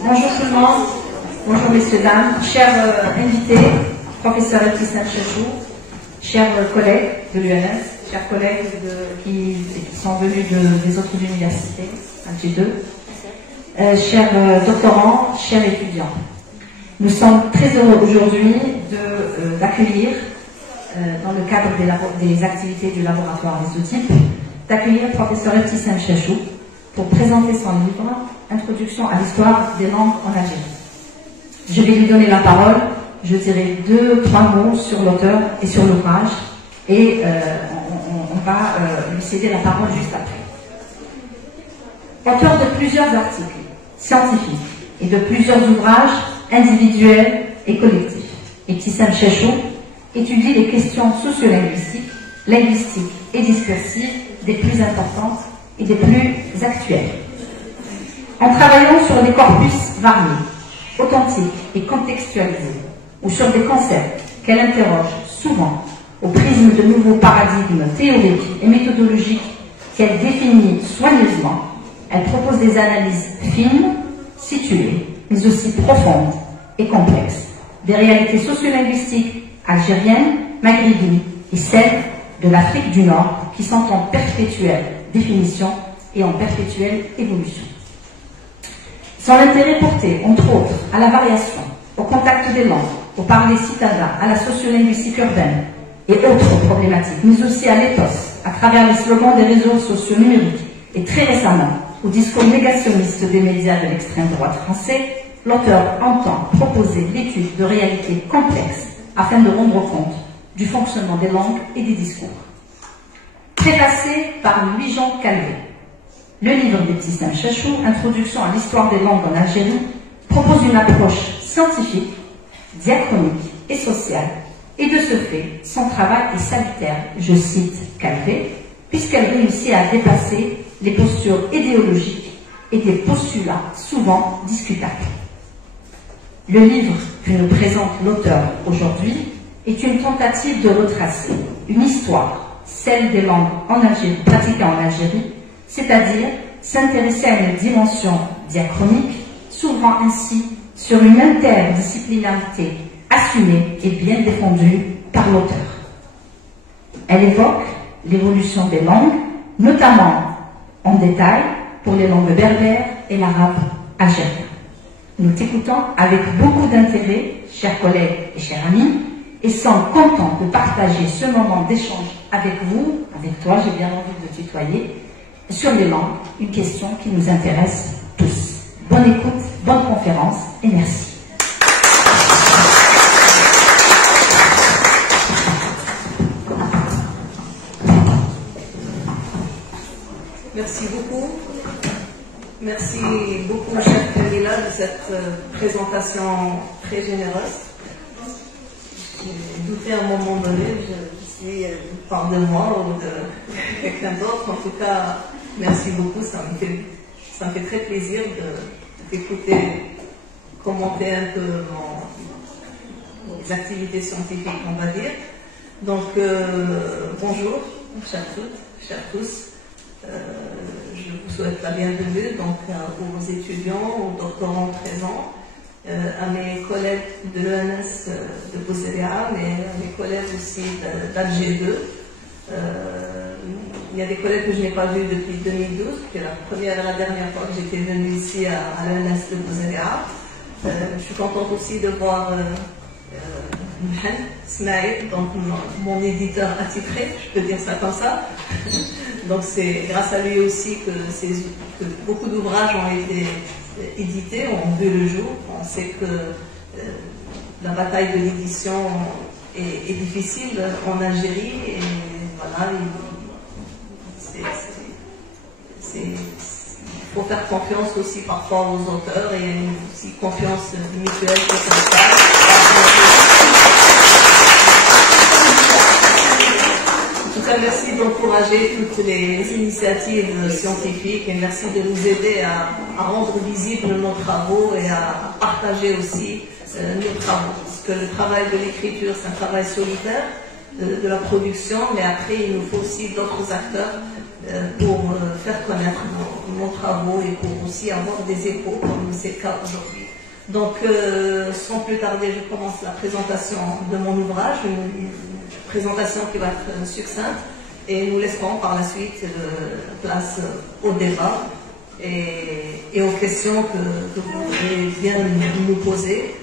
Bonjour tout le monde, bonjour messieurs, dames, chers invités, professeur Ebtissam Chachou, chers collègues de l'UNS, chers collègues qui sont venus des autres universités, G2, chers doctorants, chers étudiants. Nous sommes très heureux aujourd'hui d'accueillir, dans le cadre des activités du laboratoire Isotype, d'accueillir le professeur Ebtissam Chachou pour présenter son livre « Introduction à l'histoire des langues en Algérie ». Je vais lui donner la parole, je dirai 2-3 mots sur l'auteur et sur l'ouvrage, et on va lui céder la parole juste après. Auteur de plusieurs articles scientifiques et de plusieurs ouvrages individuels et collectifs, Ebtissam Chachou étudie les questions sociolinguistiques, linguistiques et discursives des plus importantes et des plus actuelles. En travaillant sur des corpus variés, authentiques et contextualisés, ou sur des concepts qu'elle interroge souvent au prisme de nouveaux paradigmes théoriques et méthodologiques qu'elle définit soigneusement, elle propose des analyses fines, situées, mais aussi profondes et complexes, des réalités sociolinguistiques algériennes, maghrébines et celles de l'Afrique du Nord qui sont en perpétuelle définition et en perpétuelle évolution. Son intérêt porté, entre autres, à la variation, au contact des langues, au parler citadin, à la sociolinguistique urbaine et autres problématiques, mais aussi à l'éthos, à travers les slogans des réseaux sociaux numériques et très récemment au discours négationniste des médias de l'extrême droite français, l'auteur entend proposer l'étude de réalités complexes afin de rendre compte du fonctionnement des langues et des discours. Préfacé par Louis-Jean Calvé, le livre d'Ebtissam Chachou, Introduction à l'histoire des langues en Algérie, propose une approche scientifique, diachronique et sociale, et de ce fait, son travail est salutaire, je cite Calvé, puisqu'elle réussit à dépasser les postures idéologiques et des postulats souvent discutables. Le livre que nous présente l'auteur aujourd'hui est une tentative de retracer une histoire, celle des langues en Algérie, pratiquées en Algérie, c'est-à-dire s'intéresser à une dimension diachronique, s'ouvrant ainsi sur une interdisciplinarité assumée et bien défendue par l'auteur. Elle évoque l'évolution des langues, notamment en détail pour les langues berbères et l'arabe algérien. Nous t'écoutons avec beaucoup d'intérêt, chers collègues et chers amis, et sommes contents de partager ce moment d'échange avec vous, avec toi, j'ai bien envie de tutoyer, sur les langues, une question qui nous intéresse tous. Bonne écoute, bonne conférence et merci. Merci beaucoup. Merci beaucoup, chère Camilla, de cette présentation très généreuse. J'ai douté à un moment donné, je me suis dit, parle de moi ou de quelqu'un d'autre. En tout cas, merci beaucoup, ça me fait très plaisir de t'écouter commenter un peu mes activités scientifiques, on va dire. Donc, bonjour, chers toutes, chers tous. Je vous souhaite la bienvenue donc, aux étudiants, aux doctorants présents, à mes collègues de l'ENS de Bouzeria, mais à mes collègues aussi d'Alger 2. Il y a des collègues que je n'ai pas vus depuis 2012, qui est la première et la dernière fois que j'étais venue ici à l'ENS de Bouzeria. Je suis contente aussi de voir Mohamed Smaïl, donc mon éditeur attitré, je peux dire ça comme ça. Donc c'est grâce à lui aussi que beaucoup d'ouvrages ont été édités, ont vu le jour. On sait que la bataille de l'édition est difficile en Algérie et voilà, il faut faire confiance aussi parfois aux auteurs et aussi confiance mutuelle que ça. En tout cas, merci d'encourager toutes les initiatives scientifiques et merci de nous aider à rendre visibles nos travaux et à partager aussi nos travaux. Parce que le travail de l'écriture, c'est un travail solitaire, de la production, mais après il nous faut aussi d'autres acteurs pour faire connaître nos travaux et pour aussi avoir des échos comme c'est le cas aujourd'hui. Donc sans plus tarder, je commence la présentation de mon ouvrage, une présentation qui va être succincte, et nous laisserons par la suite place au débat et aux questions que vous pourrez bien nous poser.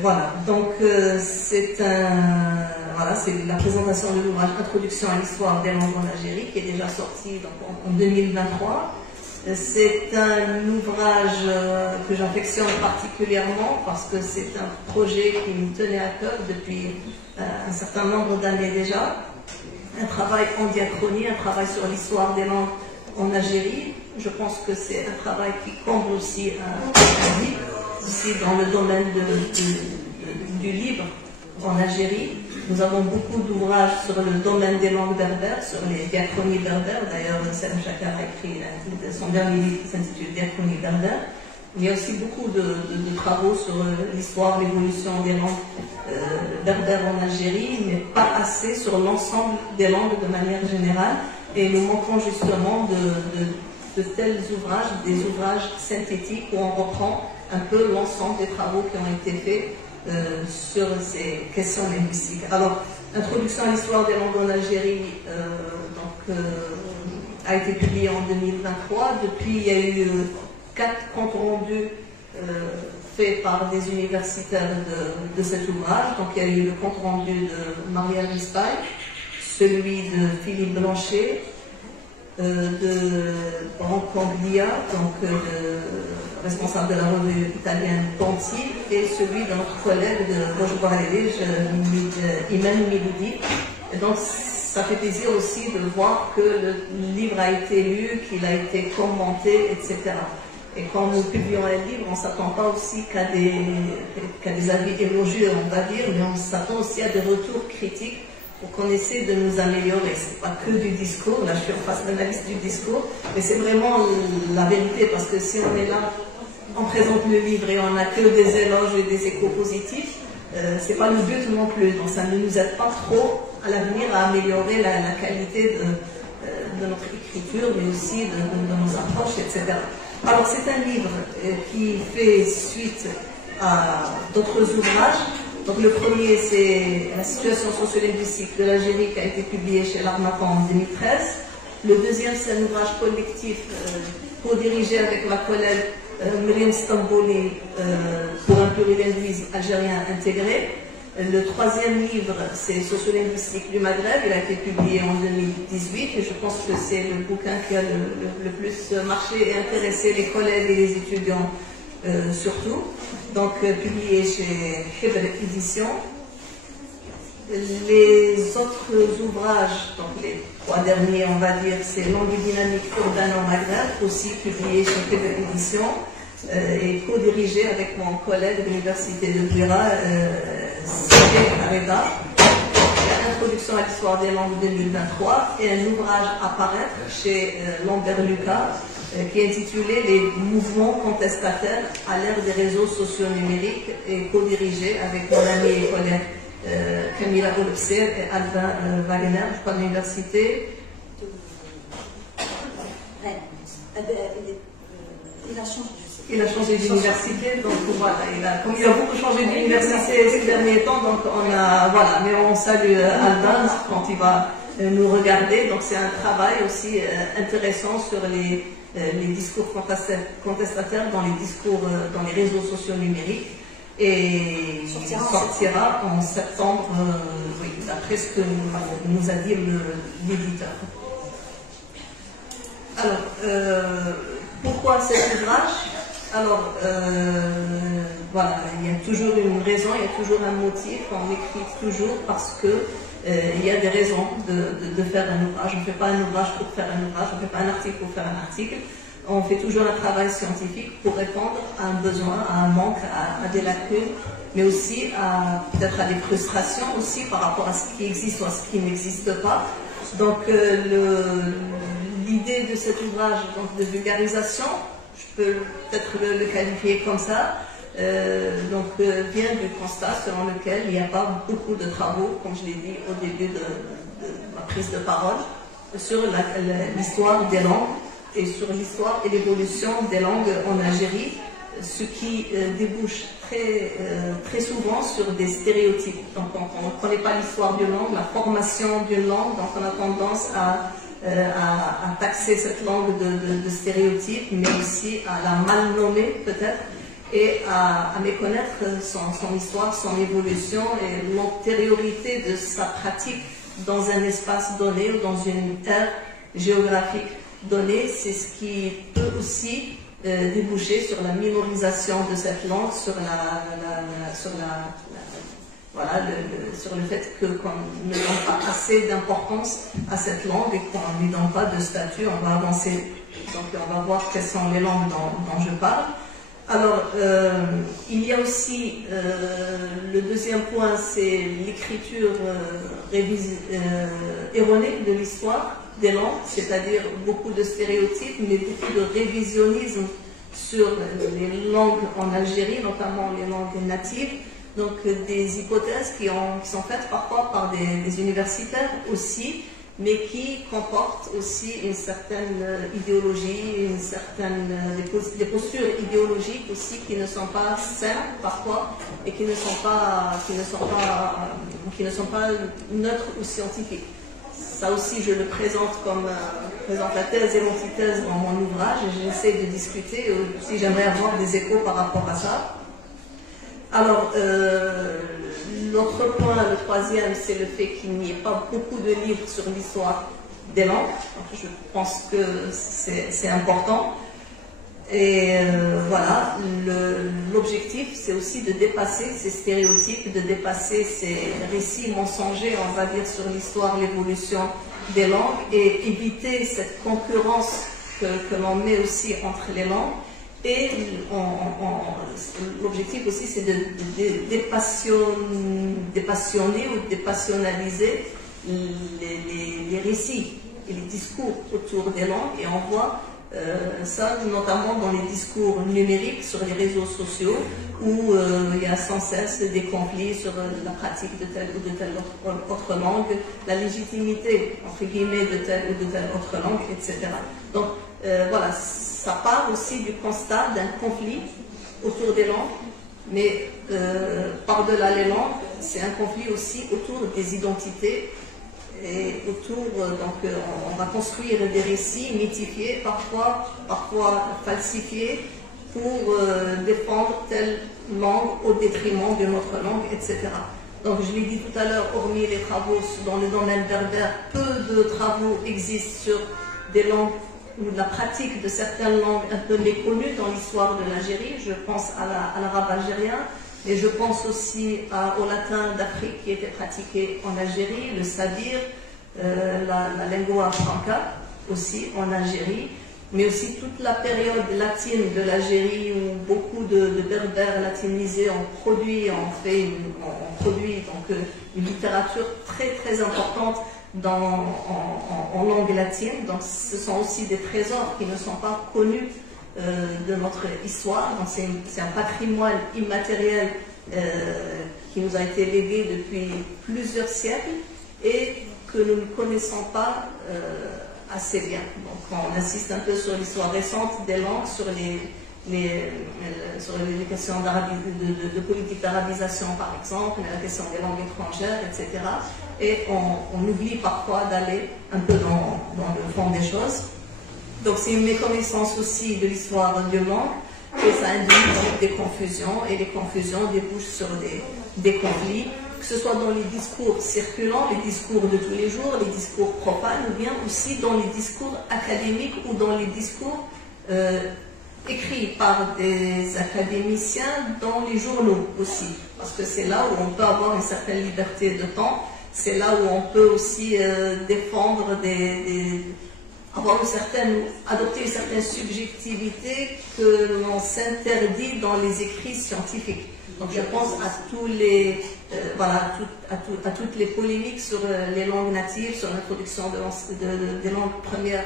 Voilà, donc c'est la présentation de l'ouvrage Introduction à l'histoire des langues en Algérie qui est déjà sorti donc, en 2023. C'est un ouvrage que j'affectionne particulièrement parce que c'est un projet qui me tenait à cœur depuis un certain nombre d'années déjà. Un travail en diachronie, un travail sur l'histoire des langues en Algérie. Je pense que c'est un travail qui comble aussi un vide, aussi dans le domaine du livre en Algérie. Nous avons beaucoup d'ouvrages sur le domaine des langues berbères, sur les diachronies berbères. D'ailleurs, Salem Chakar a écrit son dernier livre qui s'intitule Diachronie berbère. Il y a aussi beaucoup de travaux sur l'histoire, l'évolution des langues berbères en Algérie, mais pas assez sur l'ensemble des langues de manière générale. Et nous manquons justement de tels ouvrages, des ouvrages synthétiques où on reprend un peu l'ensemble des travaux qui ont été faits sur ces questions linguistiques. Alors, Introduction à l'histoire des langues en Algérie a été publiée en 2023. Depuis, il y a eu 4 comptes rendus faits par des universitaires de cet ouvrage. Donc, il y a eu le compte rendu de Maria Rispay, celui de Philippe Blanchet, de Brancamblia, donc responsable de la revue italienne Ponti, et celui de notre collègue de Roche-Barrellige, Imen Miloudi. Et donc, ça fait plaisir aussi de voir que le livre a été lu, qu'il a été commenté, etc. Et quand nous publions un livre, on ne s'attend pas aussi qu'à des avis élogieux, on va dire, mais on s'attend aussi à des retours critiques pour qu'on essaie de nous améliorer. Ce n'est pas que du discours, là je suis en face d'analyse du discours, mais c'est vraiment la vérité, parce que si on est là, on présente le livre et on n'a que des éloges et des échos positifs, ce n'est pas le but non plus, donc ça ne nous aide pas trop à l'avenir à améliorer la qualité de notre écriture, mais aussi de nos approches, etc. Alors c'est un livre qui fait suite à d'autres ouvrages. Donc le premier, c'est la situation socio-linguistique de l'Algérie qui a été publié chez l'Harmattan en 2013. Le deuxième, c'est un ouvrage collectif co-dirigé avec ma collègue Myriam Stambouli pour un plurilinguisme algérien intégré. Le troisième livre, c'est Sociolinguistique du Maghreb. Il a été publié en 2018 et je pense que c'est le bouquin qui a le plus marché et intéressé les collègues et les étudiants surtout. Donc publié chez Hibr Édition. Les autres ouvrages, donc les 3 derniers on va dire, c'est Langue et dynamique urbaine au Maghreb, aussi publié chez Hibr Édition et co-dirigé avec mon collègue de l'université de Buira, Sérgej Areda. Introduction à l'histoire des langues 2023 et un ouvrage à paraître chez Lambert Lucas qui est intitulé Les mouvements contestataires à l'ère des réseaux sociaux numériques et co-dirigé avec mon ami et collègue Camilla Olpser et Albin Wagner, je crois de l'université. Il a changé d'université, donc voilà, il a beaucoup changé d'université ces derniers temps, donc on a, voilà, mais on salue Albin quand il va nous regarder, donc c'est un travail aussi intéressant sur les discours contestataires dans les discours, dans les réseaux sociaux numériques, et sortira en septembre, oui, d'après ce que nous a dit l'éditeur. Alors, pourquoi cet ouvrage? Alors, voilà, il y a toujours une raison, il y a toujours un motif, on écrit toujours parce que il y a des raisons de faire un ouvrage. On ne fait pas un ouvrage pour faire un ouvrage, on ne fait pas un article pour faire un article. On fait toujours un travail scientifique pour répondre à un besoin, à un manque, à des lacunes, mais aussi peut-être à des frustrations aussi par rapport à ce qui existe ou à ce qui n'existe pas. Donc, l'idée de cet ouvrage donc, de vulgarisation, je peux peut-être le qualifier comme ça, vient du constat selon lequel il n'y a pas beaucoup de travaux, comme je l'ai dit au début de ma prise de parole, sur l'histoire des langues et sur l'histoire et l'évolution des langues en Algérie, ce qui débouche très souvent sur des stéréotypes. Donc on ne connaît pas l'histoire d'une langue, la formation d'une langue, donc on a tendance à taxer cette langue de stéréotypes, mais aussi à la mal nommer peut-être, et à méconnaître son histoire, son évolution et l'antériorité de sa pratique dans un espace donné ou dans une ère géographique donnée. C'est ce qui peut aussi déboucher sur la minorisation de cette langue, sur le fait qu'on ne donne pas assez d'importance à cette langue et qu'on ne lui donne pas de statut. On va avancer, donc on va voir quelles sont les langues dont je parle. Alors, il y a aussi le deuxième point, c'est l'écriture erronée de l'histoire des langues, c'est-à-dire beaucoup de stéréotypes, mais beaucoup de révisionnisme sur les langues en Algérie, notamment les langues natives. Donc des hypothèses qui sont faites parfois par des universitaires aussi, mais qui comportent aussi une certaine idéologie, des postures idéologiques aussi qui ne sont pas saines parfois et qui ne sont pas neutres ou scientifiques. Ça aussi, je le présente comme présente la thèse et l'antithèse dans mon ouvrage, et j'essaie de discuter si j'aimerais avoir des échos par rapport à ça. Alors, l'autre point, le troisième, c'est le fait qu'il n'y ait pas beaucoup de livres sur l'histoire des langues. Donc, je pense que c'est important. Et voilà, l'objectif, c'est aussi de dépasser ces stéréotypes, de dépasser ces récits mensongers, on va dire, sur l'histoire, l'évolution des langues, et éviter cette concurrence que l'on met aussi entre les langues. Et l'objectif aussi, c'est de dépassionner ou dépassionnaliser les récits et les discours autour des langues. Et on voit ça notamment dans les discours numériques sur les réseaux sociaux, où il y a sans cesse des conflits sur la pratique de telle ou de telle autre langue, la légitimité, entre guillemets, de telle ou de telle autre langue, etc. Donc voilà, ça part aussi du constat d'un conflit autour des langues, mais par-delà les langues, c'est un conflit aussi autour des identités et autour, donc on va construire des récits mythifiés, parfois falsifiés, pour défendre telle langue au détriment d'une autre langue, etc. Donc je l'ai dit tout à l'heure, hormis les travaux dans le domaine berbère, peu de travaux existent sur des langues ou de la pratique de certaines langues un peu méconnues dans l'histoire de l'Algérie. Je pense à l'arabe algérien, et je pense aussi au latin d'Afrique qui était pratiqué en Algérie, le sabir, la lingua franca aussi en Algérie, mais aussi toute la période latine de l'Algérie où beaucoup de berbères latinisés ont produit donc une littérature très très importante en langue latine. Donc ce sont aussi des trésors qui ne sont pas connus de notre histoire. Donc c'est un patrimoine immatériel qui nous a été légué depuis plusieurs siècles et que nous ne connaissons pas assez bien. Donc on insiste un peu sur l'histoire récente des langues, sur les questions de politique d'arabisation par exemple, la question des langues étrangères, etc. Et on oublie parfois d'aller un peu dans le fond des choses. Donc c'est une méconnaissance aussi de l'histoire d'une langue, et ça induit des confusions, et les confusions débouchent sur des conflits, que ce soit dans les discours circulants, les discours de tous les jours, les discours profanes, ou bien aussi dans les discours académiques ou dans les discours écrits par des académiciens dans les journaux aussi, parce que c'est là où on peut avoir une certaine liberté de temps, c'est là où on peut aussi défendre adopter une certaine subjectivité que l'on s'interdit dans les écrits scientifiques. Donc je pense à toutes les polémiques sur les langues natives, sur l'introduction des langues premières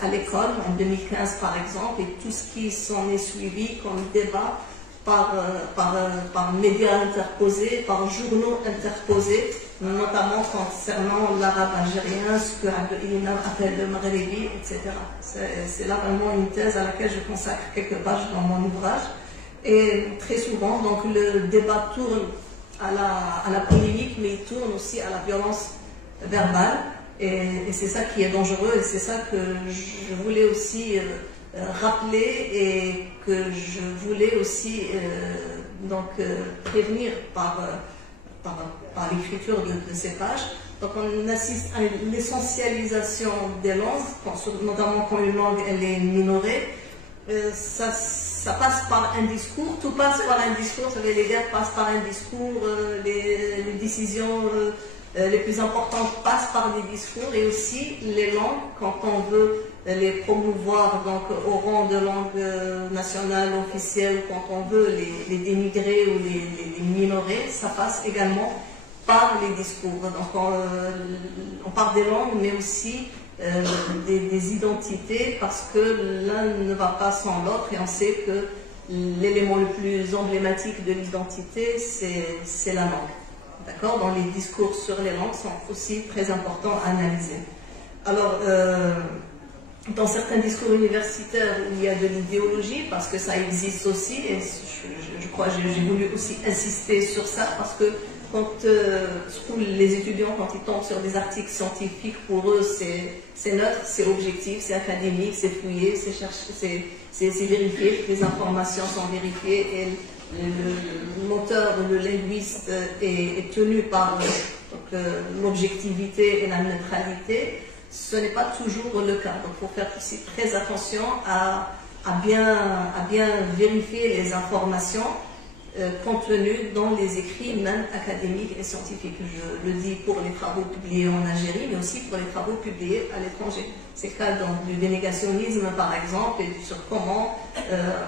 à l'école en 2015 par exemple, et tout ce qui s'en est suivi comme débat par médias interposés, par journaux interposés, notamment concernant l'arabe algérien, ce que Abdelina appelle le maghrébi, etc. C'est là vraiment une thèse à laquelle je consacre quelques pages dans mon ouvrage. Et très souvent, donc, le débat tourne à la polémique, mais il tourne aussi à la violence verbale. Et c'est ça qui est dangereux, et c'est ça que je voulais aussi rappeler, et que je voulais aussi prévenir par l'écriture de ces pages. Donc on assiste à une essentialisation des langues, notamment quand une langue elle est minorée. Ça passe par un discours, tout passe par un discours, vous savez, les guerres passent par un discours, les décisions les plus importantes passent par des discours, et aussi les langues, quand on veut les promouvoir donc, au rang de langue nationale officielle, quand on veut les dénigrer ou les minorer, ça passe également par les discours. Donc on parle des langues, mais aussi des identités, parce que l'un ne va pas sans l'autre, et on sait que l'élément le plus emblématique de l'identité, c'est la langue. D'accord ? Donc les discours sur les langues sont aussi très importants à analyser. Alors, dans certains discours universitaires, il y a de l'idéologie, parce que ça existe aussi, et je crois que j'ai voulu aussi insister sur ça, parce que quand surtout les étudiants, quand ils tombent sur des articles scientifiques, pour eux, c'est neutre, c'est objectif, c'est académique, c'est fouillé, c'est vérifié, les informations sont vérifiées, et l'auteur, le linguiste est tenu par l'objectivité et la neutralité. Ce n'est pas toujours le cas. Donc il faut faire aussi très attention à bien vérifier les informations contenues dans les écrits même académiques et scientifiques. Je le dis pour les travaux publiés en Algérie, mais aussi pour les travaux publiés à l'étranger. C'est le cas donc, du dénégationnisme par exemple, et sur comment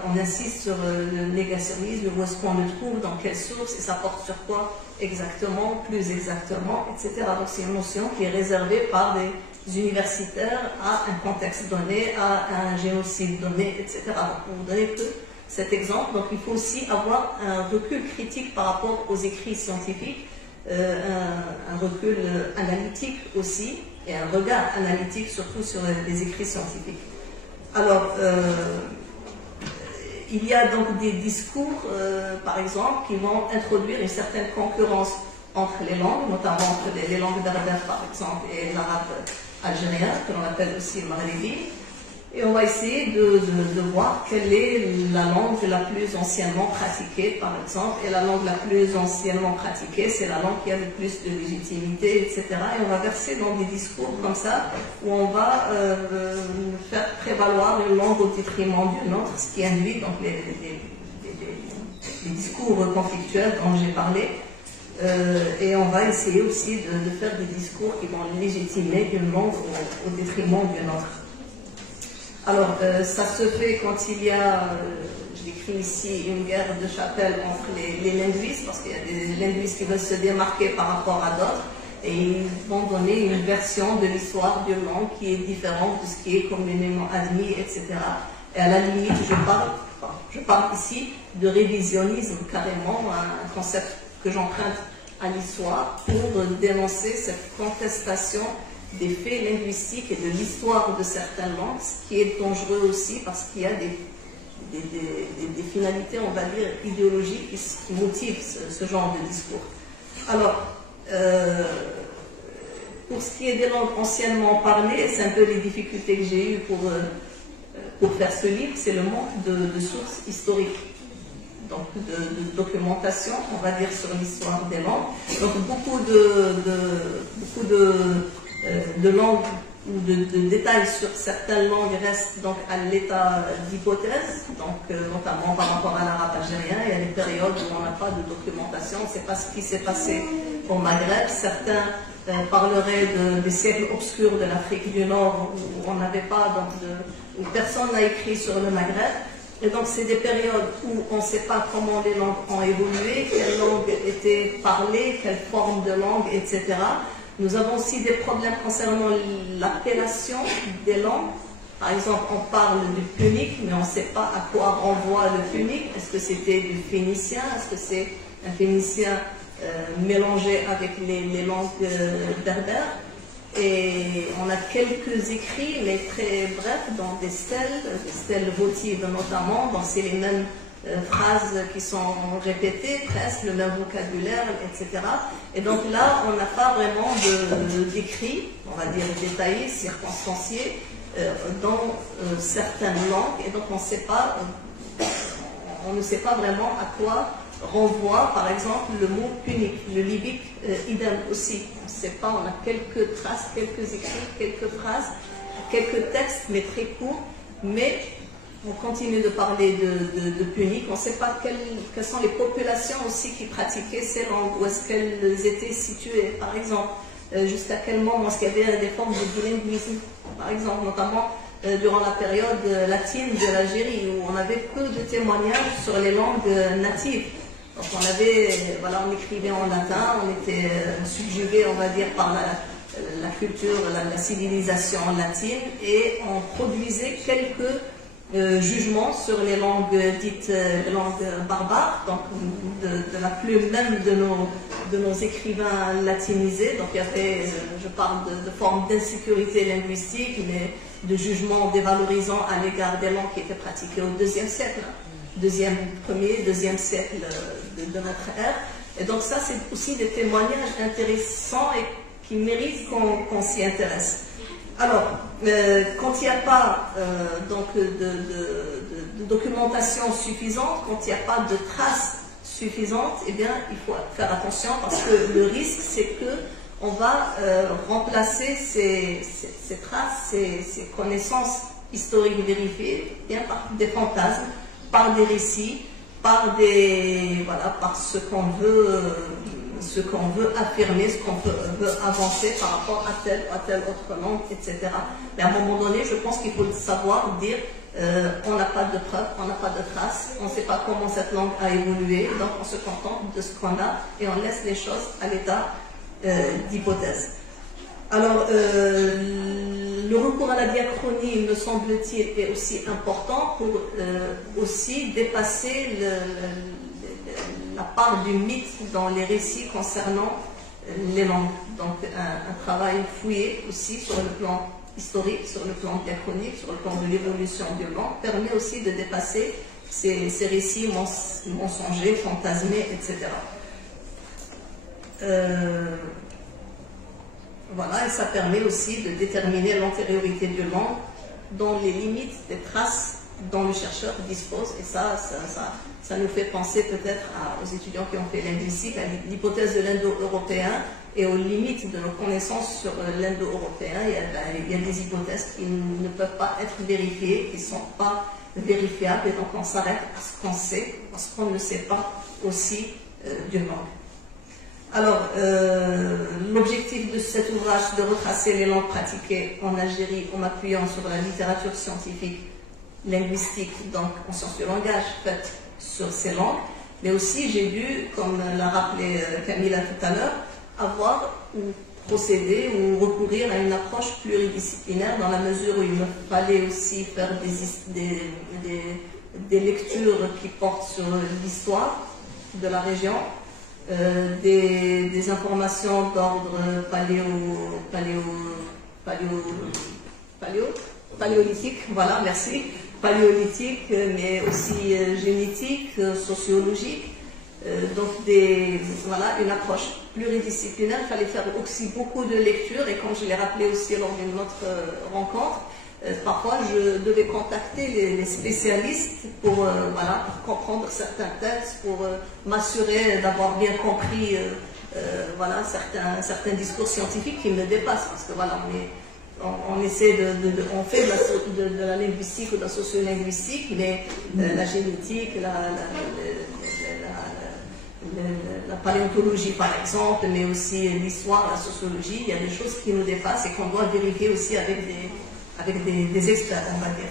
on insiste sur le négationnisme, où est-ce qu'on le trouve, dans quelles sources, et ça porte sur quoi exactement, plus exactement, etc. Donc c'est une notion qui est réservée par des universitaires à un contexte donné, à un génocide donné, etc. Donc pour vous donner que cet exemple, donc il faut aussi avoir un recul critique par rapport aux écrits scientifiques, un recul analytique aussi, et un regard analytique surtout sur les écrits scientifiques. Alors, il y a donc des discours, par exemple, qui vont introduire une certaine concurrence entre les langues, notamment entre les langues berbères, par exemple, et l'arabe algérien, que l'on appelle aussi le maghrébi. Et on va essayer de voir quelle est la langue la plus anciennement pratiquée, par exemple. Et la langue la plus anciennement pratiquée, c'est la langue qui a le plus de légitimité, etc. Et on va verser dans des discours comme ça, où on va faire prévaloir une langue au détriment d'une autre, ce qui induit donc les discours conflictuels dont j'ai parlé. Et on va essayer aussi de faire des discours qui vont légitimer une langue au détriment d'une autre. Alors, ça se fait quand il y a, je décris ici, une guerre de chapelle entre les linguistes, parce qu'il y a des linguistes qui veulent se démarquer par rapport à d'autres, et ils vont donner une version de l'histoire d'une langue qui est différente de ce qui est communément admis, etc. Et à la limite, je parle ici de révisionnisme, carrément, un concept que j'emprunte à l'histoire pour dénoncer cette contestation des faits linguistiques et de l'histoire de certaines langues, ce qui est dangereux aussi parce qu'il y a des finalités, on va dire, idéologiques qui motivent ce genre de discours. Alors, pour ce qui est des langues anciennement parlées, c'est un peu les difficultés que j'ai eues pour faire ce livre, c'est le manque de sources historiques. Donc de documentation, on va dire, sur l'histoire des langues. Donc beaucoup de langues ou de détails sur certaines langues restent donc à l'état d'hypothèse, donc notamment par rapport à l'arabe algérien. Il y a des périodes où on n'a pas de documentation, on ne sait pas ce qui s'est passé au Maghreb. Certains parleraient des siècles obscurs de l'Afrique du Nord où on n'avait pas, où personne n'a écrit sur le Maghreb. Et donc, c'est des périodes où on ne sait pas comment les langues ont évolué, quelles langues étaient parlées, quelle forme de langue, etc. Nous avons aussi des problèmes concernant l'appellation des langues. Par exemple, on parle du punique, mais on ne sait pas à quoi renvoie le punique. Est-ce que c'était du phénicien? Est-ce que c'est un phénicien mélangé avec les langues berbères? Et on a quelques écrits, mais très brefs, dans des stèles votives notamment, donc c'est les mêmes phrases qui sont répétées, presque le même vocabulaire, etc. Et donc là, on n'a pas vraiment d'écrits, on va dire détaillés, circonstanciés, dans certaines langues, et donc on ne sait pas vraiment à quoi renvoie, par exemple, le mot punique. Le libique, idem aussi. On ne sait pas, on a quelques traces, quelques écrits, quelques phrases, quelques textes, mais très courts, mais on continue de parler de punique. On ne sait pas quelles sont les populations aussi qui pratiquaient ces langues, où est-ce qu'elles étaient situées, par exemple, jusqu'à quel moment est-ce qu'il y avait des formes de bilinguisme, par exemple, notamment durant la période latine de l'Algérie, où on avait peu de témoignages sur les langues natives. Donc on écrivait en latin, on était subjugué, on va dire, par la culture, la civilisation latine, et on produisait quelques jugements sur les langues dites langues barbares, donc de la plume même de nos écrivains latinisés. Donc il y avait, je parle de formes d'insécurité linguistique, mais de jugements dévalorisants à l'égard des langues qui étaient pratiquées au IIe siècle, premier, deuxième siècle de notre ère. Et donc ça, c'est aussi des témoignages intéressants et qui méritent qu'on s'y intéresse. Alors, quand il n'y a pas de documentation suffisante, quand il n'y a pas de traces suffisantes, eh bien, il faut faire attention, parce que le risque, c'est que on va remplacer ces traces, ces connaissances historiques vérifiées, bien par des fantasmes, par des récits, par ce qu'on veut affirmer, ce qu'on veut avancer par rapport à telle autre langue, etc. Mais à un moment donné, je pense qu'il faut savoir dire on n'a pas de preuves, on n'a pas de traces, on ne sait pas comment cette langue a évolué, donc on se contente de ce qu'on a et on laisse les choses à l'état d'hypothèse. Alors, le recours à la diachronie, me semble-t-il, est aussi important pour aussi dépasser la part du mythe dans les récits concernant les langues. Donc, un travail fouillé aussi sur le plan historique, sur le plan diachronique, sur le plan de l'évolution du langue, permet aussi de dépasser ces récits mensongers, fantasmés, etc. Voilà, et ça permet aussi de déterminer l'antériorité de langue dans les limites des traces dont le chercheur dispose. Et ça nous fait penser peut-être aux étudiants qui ont fait linguistique, à l'hypothèse de l'indo-européen et aux limites de nos connaissances sur l'indo-européen. Il y a des hypothèses qui ne peuvent pas être vérifiées, qui ne sont pas vérifiables, et donc on s'arrête à ce qu'on sait, parce qu'on ne sait pas aussi d'une langue. Alors, l'objectif de cet ouvrage, de retracer les langues pratiquées en Algérie en m'appuyant sur la littérature scientifique, linguistique, donc en sciences du langage, faite sur ces langues, mais aussi j'ai dû, comme l'a rappelé Camilla tout à l'heure, avoir ou procéder ou recourir à une approche pluridisciplinaire, dans la mesure où il me fallait aussi faire des lectures qui portent sur l'histoire de la région, des informations d'ordre paléolithique, voilà, merci, paléolithique, mais aussi génétique, sociologique. Donc une approche pluridisciplinaire. Il fallait faire aussi beaucoup de lectures, et comme je l'ai rappelé aussi lors d'une autre rencontre, parfois je devais contacter les spécialistes pour comprendre certains textes, pour m'assurer d'avoir bien compris certains discours scientifiques qui me dépassent, parce que voilà, on essaie on fait de la linguistique ou de la sociolinguistique, mais la génétique, la paléontologie par exemple, mais aussi l'histoire, la sociologie, il y a des choses qui nous dépassent et qu'on doit vérifier aussi avec des experts, on va dire.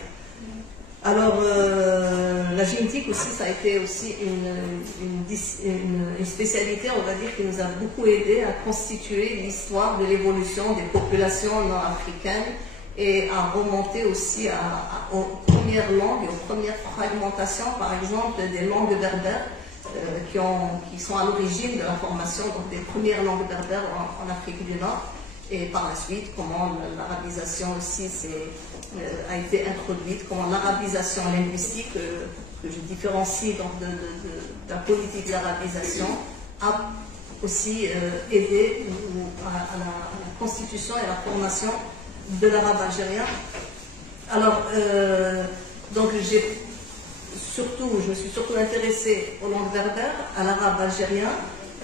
Alors, la génétique aussi, ça a été aussi une spécialité, on va dire, qui nous a beaucoup aidé à constituer l'histoire de l'évolution des populations nord-africaines et à remonter aussi aux premières langues et aux premières fragmentations, par exemple des langues berbères qui sont à l'origine de la formation donc des premières langues berbères en Afrique du Nord, et par la suite comment l'arabisation aussi a été introduite, comment l'arabisation linguistique que je différencie donc de la politique d'arabisation a aussi aidé à la constitution et à la formation de l'arabe algérien. Alors, donc je me suis surtout intéressée aux langues berbères, à l'arabe algérien.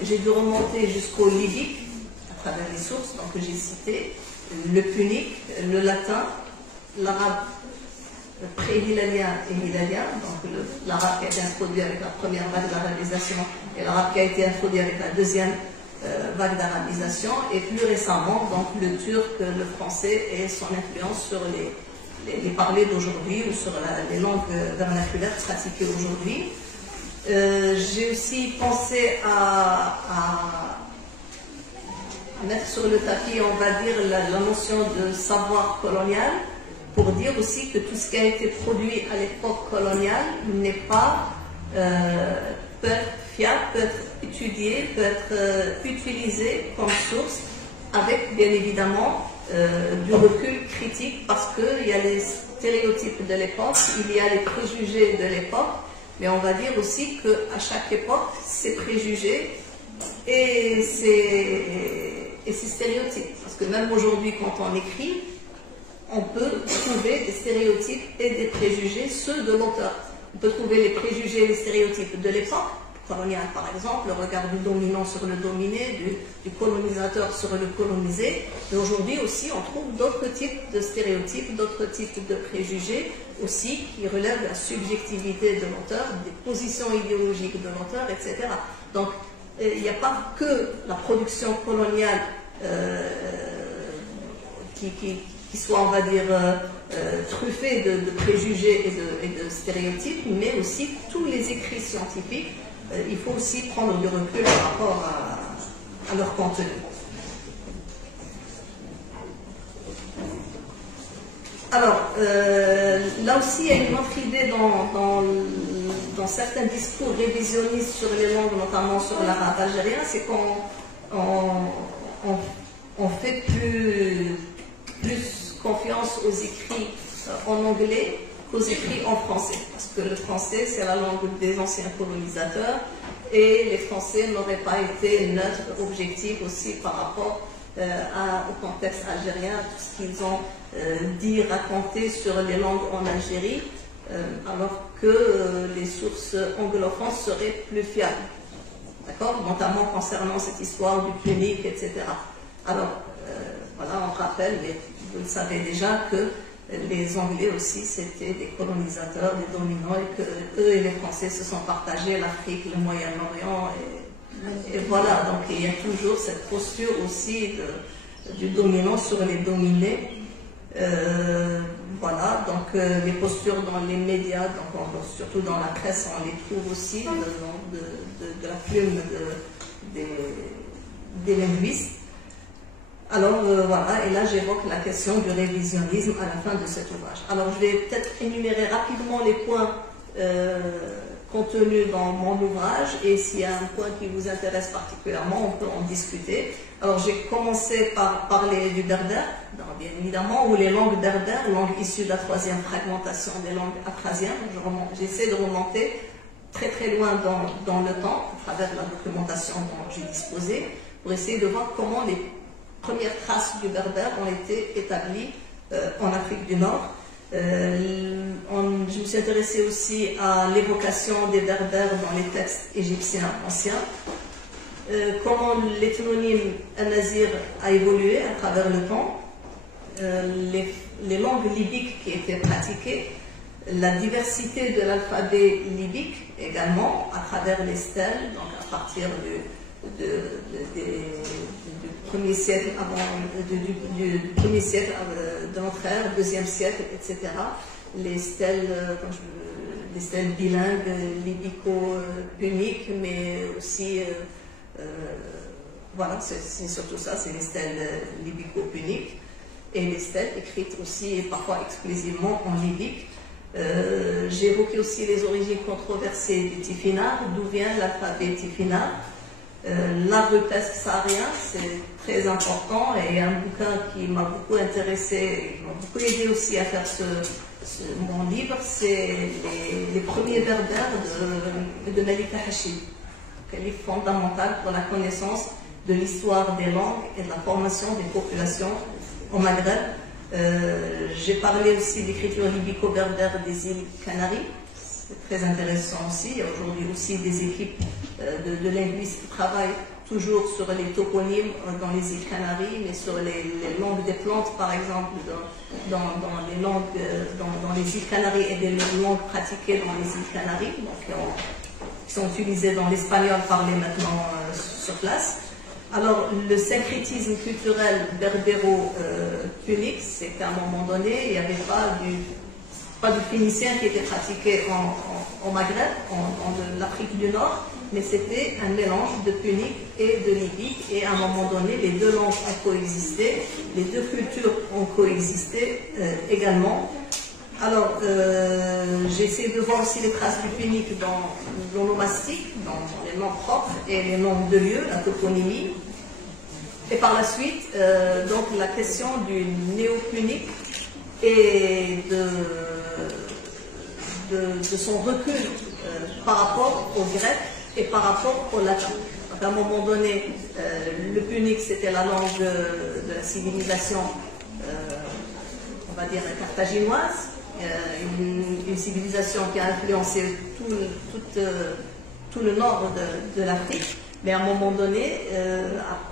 J'ai dû remonter jusqu'au libyque, à travers les sources donc, que j'ai citées, le punique, le latin, l'arabe pré-hilalien et hilalien, donc l'arabe qui a été introduit avec la première vague d'arabisation et l'arabe qui a été introduit avec la deuxième vague d'arabisation, et plus récemment donc le turc, le français et son influence sur les parlers d'aujourd'hui ou sur les langues vernaculaires pratiquées aujourd'hui. J'ai aussi pensé à mettre sur le tapis, on va dire, la notion de savoir colonial, pour dire aussi que tout ce qui a été produit à l'époque coloniale n'est pas, peut être fiable, peut être étudié, peut être utilisé comme source, avec bien évidemment du recul critique, parce qu'il y a les stéréotypes de l'époque, il y a les préjugés de l'époque, mais on va dire aussi qu'à chaque époque, ces préjugés et ces stéréotypes, parce que même aujourd'hui, quand on écrit, on peut trouver des stéréotypes et des préjugés, ceux de l'auteur. On peut trouver les préjugés et les stéréotypes de l'époque coloniale, par exemple, le regard du dominant sur le dominé, du colonisateur sur le colonisé. Mais aujourd'hui aussi, on trouve d'autres types de stéréotypes, d'autres types de préjugés aussi qui relèvent de la subjectivité de l'auteur, des positions idéologiques de l'auteur, etc. Donc, il n'y a pas que la production coloniale qui soit, on va dire, truffée de préjugés et de stéréotypes, mais aussi tous les écrits scientifiques. Il faut aussi prendre du recul par rapport à leur contenu. Alors, là aussi, il y a une autre idée dans certains discours révisionnistes sur les langues, notamment sur l'arabe algérien, c'est qu'on fait plus confiance aux écrits en anglais qu'aux écrits en français, parce que le français c'est la langue des anciens colonisateurs et les Français n'auraient pas été neutres, objectifs aussi par rapport au contexte algérien, tout ce qu'ils ont dit, raconté sur les langues en Algérie, alors que les sources anglophones seraient plus fiables, d'accord, notamment concernant cette histoire du punique, etc. Alors, voilà, on rappelle, mais vous le savez déjà, que les Anglais aussi, c'était des colonisateurs, des dominants, et que eux et les Français se sont partagés l'Afrique, le Moyen-Orient, et voilà. Donc il y a toujours cette posture aussi du dominant sur les dominés. Voilà, donc les postures dans les médias, donc surtout dans la presse, on les trouve aussi de la plume des linguistes. Alors voilà, et là j'évoque la question du révisionnisme à la fin de cet ouvrage. Alors je vais peut-être énumérer rapidement les points contenus dans mon ouvrage, et s'il y a un point qui vous intéresse particulièrement, on peut en discuter. Alors j'ai commencé par parler du berbère, bien évidemment, ou les langues berbères, langues issues de la troisième fragmentation des langues akrasiennes. J'essaie de remonter très très loin dans le temps, à travers la documentation dont j'ai disposé, pour essayer de voir comment les premières traces du berbère ont été établies en Afrique du Nord. Je me suis intéressée aussi à l'évocation des berbères dans les textes égyptiens anciens, comment l'ethnolome An-Nazir a évolué à travers le temps, les langues libyques qui étaient pratiquées, la diversité de l'alphabet libyque également à travers les stèles, donc à partir du premier siècle du premier siècle de notre ère, deuxième siècle, etc. Les stèles bilingues, libyco-puniques, mais aussi, voilà, c'est surtout ça, c'est les stèles libyco-puniques. et les stèles, écrites aussi et parfois exclusivement en libyque. J'ai évoqué aussi les origines controversées des Tifinagh, d'où vient l'alphabet Tifinagh. L'art de test saharien, c'est très important, et un bouquin qui m'a beaucoup intéressé, qui m'a beaucoup aidé aussi à faire mon livre, c'est les premiers berbères de Malika Hachid, un livre fondamental pour la connaissance de l'histoire des langues et de la formation des populations au Maghreb. J'ai parlé aussi d'écriture libyco-berbère des îles Canaries. C'est très intéressant aussi. Il y a aujourd'hui aussi des équipes de linguistes qui travaillent toujours sur les toponymes dans les îles Canaries, mais sur les langues des plantes, par exemple, dans les langues dans les îles Canaries et des langues pratiquées dans les îles Canaries, donc qui sont utilisées dans l'espagnol parlé maintenant sur place. Alors, le syncrétisme culturel berbéro-punique, c'est qu'à un moment donné, il n'y avait pas du phénicien qui était pratiqué au Maghreb, en l'Afrique du Nord, mais c'était un mélange de punique et de libyque, et à un moment donné, les deux langues ont coexisté, les deux cultures ont coexisté également. Alors, j'ai essayé de voir aussi les traces du punique dans l'onomastique, dans les noms propres et les noms de lieux, la toponymie. Et par la suite, donc la question du néo-punique et de son recul par rapport au grec et par rapport au latin. Donc à un moment donné, le punique c'était la langue de la civilisation, on va dire carthaginoise, une civilisation qui a influencé tout le nord de l'Afrique. Mais à un moment donné,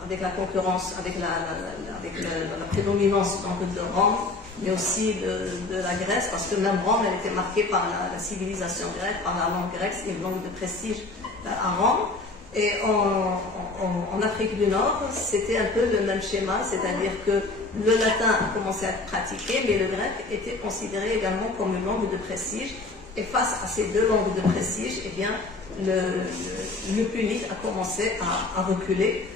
avec la concurrence, avec la prédominance donc, de Rome, mais aussi de la Grèce, parce que même Rome, elle était marquée par la civilisation grecque, par la langue grecque, c'est une langue de prestige à Rome. Et en Afrique du Nord, c'était un peu le même schéma, c'est-à-dire que le latin a commencé à être pratiqué, mais le grec était considéré également comme une langue de prestige. Et face à ces deux langues de prestige, eh bien, le punique a commencé à reculer.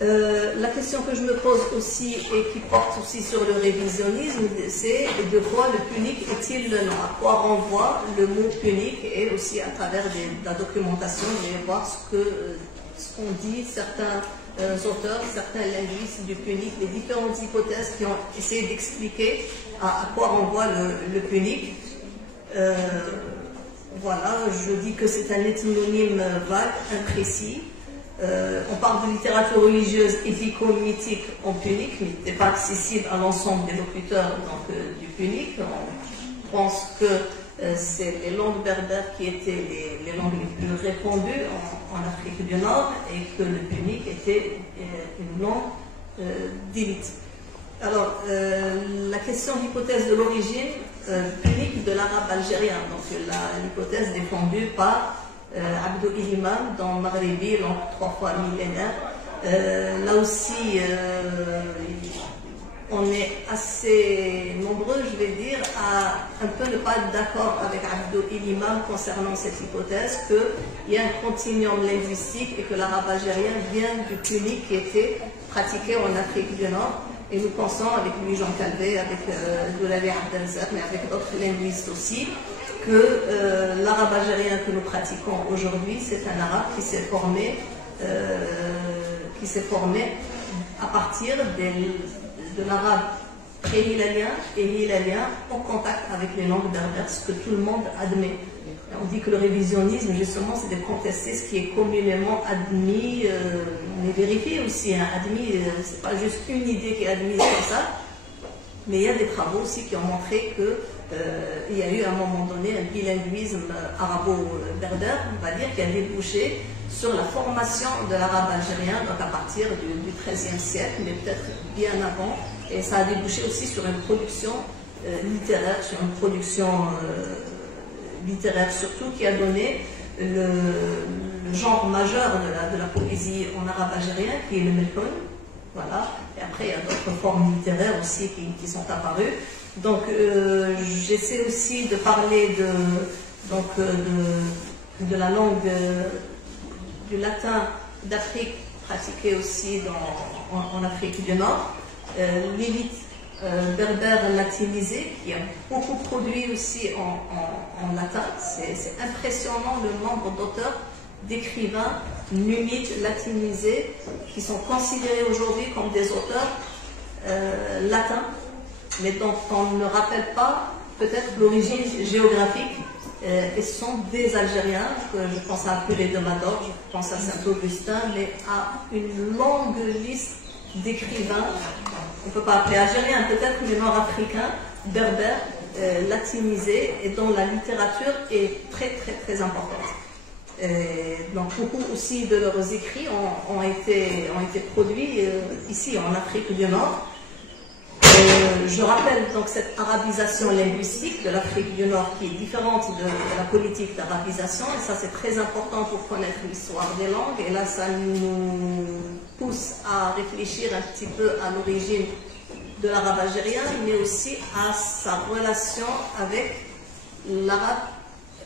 La question que je me pose aussi et qui porte aussi sur le révisionnisme, c'est de quoi le punique est-il le nom? À quoi renvoie le mot punique? Et aussi à travers de la documentation, je vais voir ce qu'ont dit certains auteurs, certains linguistes du punique, les différentes hypothèses qui ont essayé d'expliquer à quoi renvoie le punique. Voilà, je dis que c'est un ethnonyme vague, imprécis. On parle de littérature religieuse éthico-mythique en punique, mais n'est pas accessible à l'ensemble des locuteurs donc, du punique. On pense que c'est les langues berbères qui étaient les langues les plus répandues en Afrique du Nord, et que le punique était une langue d'élite. Alors, la question d'hypothèse de l'origine punique de l'arabe algérien, donc l'hypothèse défendue par Abdou Ilimam dans Maghribi, langue 3 fois millénaire. Là aussi, on est assez nombreux, je vais dire, à un peu ne pas être d'accord avec Abdou Ilimam concernant cette hypothèse, qu'il y a un continuum linguistique et que l'arabe algérien vient du punique qui était pratiqué en Afrique du Nord. Et nous pensons, avec Louis-Jean Calvé, avec Doulabi Abdelzak, mais avec d'autres linguistes aussi, que l'arabe algérien que nous pratiquons aujourd'hui, c'est un arabe qui s'est formé à partir de l'arabe pré-hilalien et hilalien en contact avec les langues berbères, ce que tout le monde admet. On dit que le révisionnisme, justement, c'est de contester ce qui est communément admis, mais vérifié aussi, hein, admis, c'est pas juste une idée qui est admise comme ça, mais il y a des travaux aussi qui ont montré qu'il y a eu à un moment donné un bilinguisme arabo-berbère, on va dire, qui a débouché sur la formation de l'arabe algérien, donc à partir du XIIIe siècle, mais peut-être bien avant, et ça a débouché aussi sur une production littéraire, sur une production littéraire surtout, qui a donné le genre majeur de la poésie en arabe algérien, qui est le melkon. Voilà. Et après, il y a d'autres formes littéraires aussi qui sont apparues. Donc, j'essaie aussi de parler de la langue du latin d'Afrique, pratiquée aussi en Afrique du Nord. L'élite berbère latinisé qui a beaucoup produit aussi en latin. C'est impressionnant le nombre d'auteurs, d'écrivains numides, latinisés, qui sont considérés aujourd'hui comme des auteurs latins, mais dont on ne rappelle pas peut-être l'origine géographique. Et ce sont des Algériens, je pense à Apulé de Mador, je pense à Saint-Augustin, mais à une longue liste d'écrivains, on ne peut pas appeler algériens, peut-être mais nord-africains, berbères, latinisés, et dont la littérature est très très très importante. Donc beaucoup aussi de leurs écrits ont été produits ici en Afrique du Nord. Je rappelle donc cette arabisation linguistique de l'Afrique du Nord qui est différente de la politique d'arabisation, et ça c'est très important pour connaître l'histoire des langues, et là ça nous pousse à réfléchir un petit peu à l'origine de l'arabe algérien, mais aussi à sa relation avec l'arabe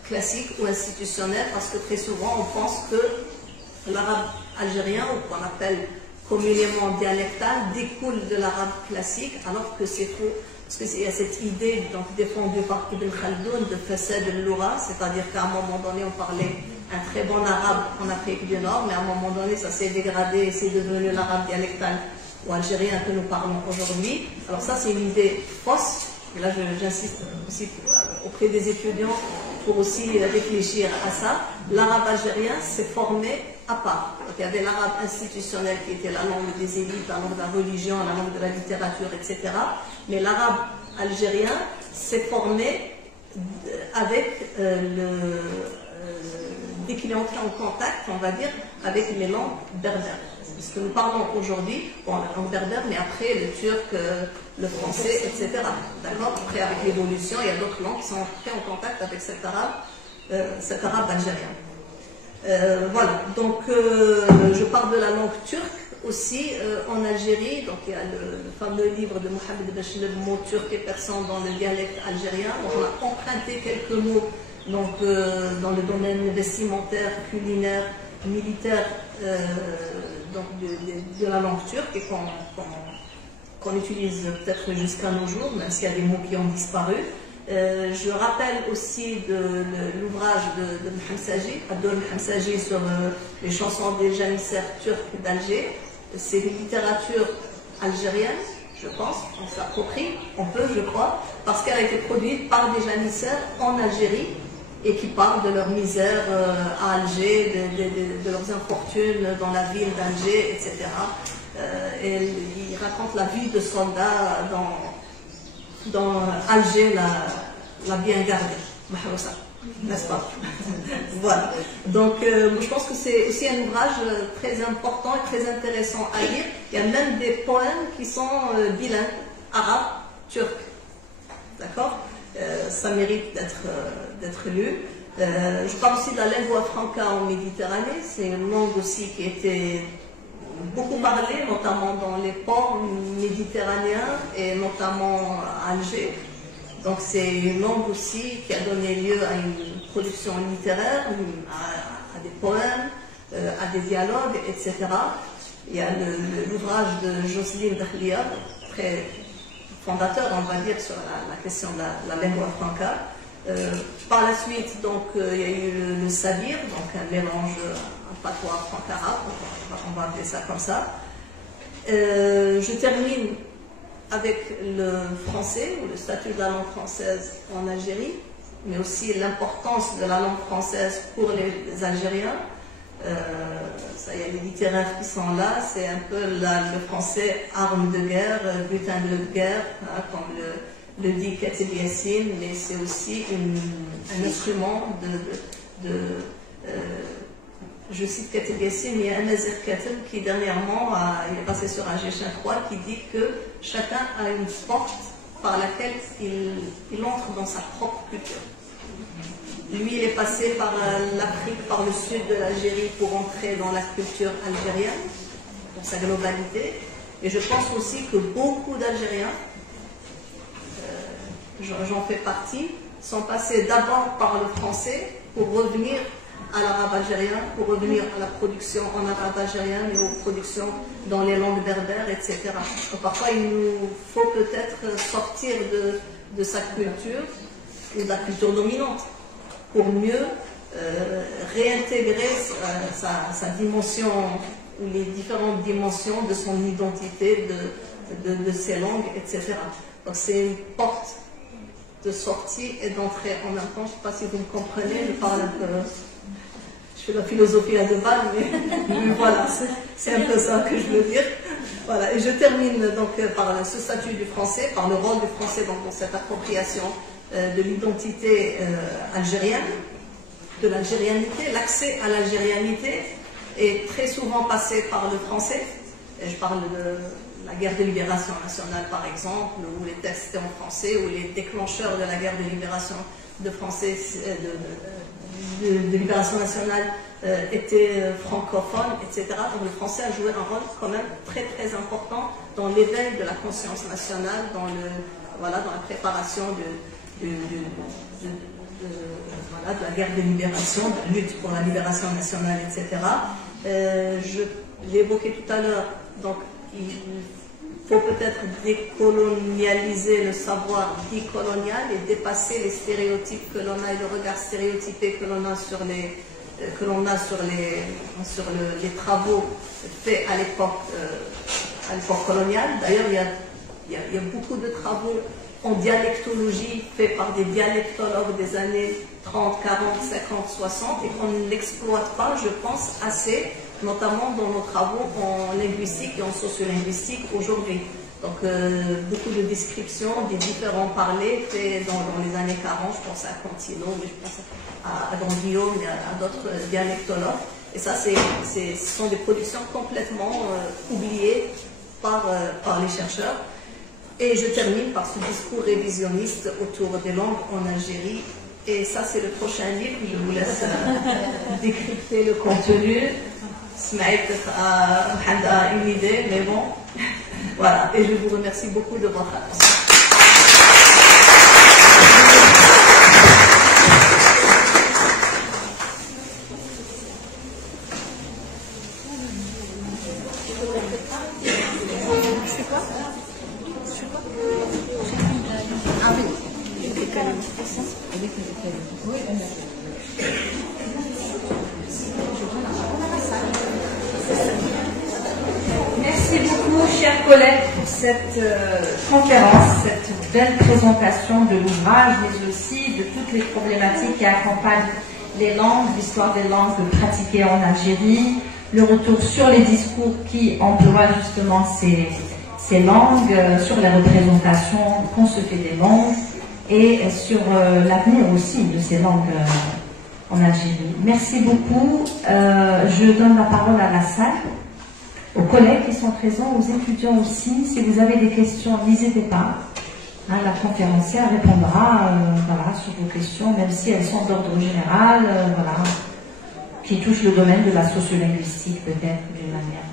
classique ou institutionnel, parce que très souvent on pense que l'arabe algérien, ou qu'on appelle communément dialectal, découle de l'arabe classique, alors que c'est faux. Parce qu'il y a cette idée donc, défendue par Ibn Khaldoun de Fasad al-Lura, c'est-à-dire qu'à un moment donné on parlait un très bon arabe en Afrique du Nord, mais à un moment donné ça s'est dégradé et c'est devenu l'arabe dialectal ou algérien que nous parlons aujourd'hui. Alors ça c'est une idée fausse, et là j'insiste aussi auprès des étudiants pour aussi réfléchir à ça. L'arabe algérien s'est formé à part. Donc, il y avait l'arabe institutionnel qui était la langue des élites, la langue de la religion, la langue de la littérature, etc. Mais l'arabe algérien s'est formé avec dès qu'il est entré en contact, on va dire, avec les langues berbères. Puisque nous parlons aujourd'hui, bon, la langue berbère, mais après le turc, le français, etc. D'accord? Après, avec l'évolution, il y a d'autres langues qui sont entrées en contact avec cet arabe algérien. Voilà, donc je parle de la langue turque aussi en Algérie. Donc il y a le fameux livre de Mohamed Bachir, le mot turc et persan dans le dialecte algérien. Donc, on a emprunté quelques mots donc, dans le domaine vestimentaire, culinaire, militaire donc de la langue turque, et qu'on utilise peut-être jusqu'à nos jours, même s'il y a des mots qui ont disparu. Je rappelle aussi de l'ouvrage de Mohamed Saji, Abdul Mohamed Saji, sur les chansons des janissaires turcs d'Alger. C'est une littérature algérienne, je pense, on s'approprie, on peut, je crois, parce qu'elle a été produite par des janissaires en Algérie et qui parlent de leur misère à Alger, de leurs infortunes dans la ville d'Alger, etc. Et il raconte la vie de soldats dans Alger, la bien gardée, n'est-ce pas? Voilà. Donc, je pense que c'est aussi un ouvrage très important et très intéressant à lire. Il y a même des poèmes qui sont bilingues, arabe, turc. D'accord? Ça mérite d'être lu. Je parle aussi de la lingua franca en Méditerranée. C'est une langue aussi qui était beaucoup parlée, notamment dans les ports méditerranéens et notamment à Alger. Donc c'est une langue aussi qui a donné lieu à une production littéraire, à des poèmes, à des dialogues, etc. Il y a l'ouvrage de Jocelyne Dahlia, très fondateur, on va dire, sur la question de la lingua franca. Par la suite, donc, il y a eu le sabir, donc un mélange, un patois franc-arabe, on va appeler ça comme ça. Je termine avec le français, ou le statut de la langue française en Algérie, mais aussi l'importance de la langue française pour les Algériens. Ça, il y a les littéraires qui sont là, c'est un peu le français arme de guerre, butin de guerre, hein, comme le dit Katib Yassine, mais c'est aussi un instrument je cite Katib Yassine, il y a un Nazir Katib qui dernièrement il est passé sur un G3 qui dit que chacun a une porte par laquelle il entre dans sa propre culture. Lui, il est passé par l'Afrique, par le sud de l'Algérie pour entrer dans la culture algérienne, dans sa globalité. Et je pense aussi que beaucoup d'Algériens, j'en fais partie, sont passés d'abord par le français pour revenir à l'arabe algérien, pour revenir à la production en arabe algérien, mais aux productions dans les langues berbères, etc. Donc, parfois, il nous faut peut-être sortir de sa culture, ou de la culture dominante, pour mieux réintégrer sa dimension, ou les différentes dimensions de son identité, de ses langues, etc. Donc c'est une porte de sortie et d'entrée en même temps. Je ne sais pas si vous me comprenez, je parle un peu, je fais la philosophie à deux balles, mais voilà, c'est un peu ça que je veux dire. Voilà, et je termine donc par ce statut du français, par le rôle du français dans cette appropriation de l'identité algérienne, de l'algérianité. L'accès à l'algérianité est très souvent passé par le français. Et je parle de la guerre de libération nationale, par exemple, où les textes étaient en français, où les déclencheurs de la guerre de libération de libération nationale étaient francophones, etc. Donc le français a joué un rôle quand même très très important dans l'éveil de la conscience nationale, dans la préparation de la guerre de libération, de la lutte pour la libération nationale, etc. Je l'ai évoqué tout à l'heure, donc il faut peut-être décolonialiser le savoir dit colonial et dépasser les stéréotypes que l'on a et le regard stéréotypé que l'on a sur les travaux faits à l'époque coloniale. D'ailleurs, il y a beaucoup de travaux en dialectologie faits par des dialectologues des années 30, 40, 50, 60 et qu'on n'exploite pas, je pense, assez, notamment dans nos travaux en linguistique et en sociolinguistique aujourd'hui. Donc beaucoup de descriptions des différents parlers faits dans les années 40, je pense à Cantino, mais je pense à Don Guillaume et à d'autres dialectologues. Et ça, ce sont des productions complètement oubliées par les chercheurs. Et je termine par ce discours révisionniste autour des langues en Algérie. Et ça, c'est le prochain livre. Je vous laisse décrypter le contenu. Smaït a une idée, mais bon. Voilà. Et je vous remercie beaucoup de votre attention. Merci beaucoup, chers collègues, pour cette conférence, cette belle présentation de l'ouvrage, mais aussi de toutes les problématiques qui accompagnent les langues, l'histoire des langues pratiquées en Algérie, le retour sur les discours qui emploient justement ces langues, sur les représentations qu'on se fait des langues et sur l'avenir aussi de ces langues en Algérie. Merci beaucoup. Je donne la parole à la salle, aux collègues qui sont présents, aux étudiants aussi. Si vous avez des questions, n'hésitez pas. La conférencière répondra sur vos questions, même si elles sont d'ordre général, qui touchent le domaine de la sociolinguistique peut-être d'une manière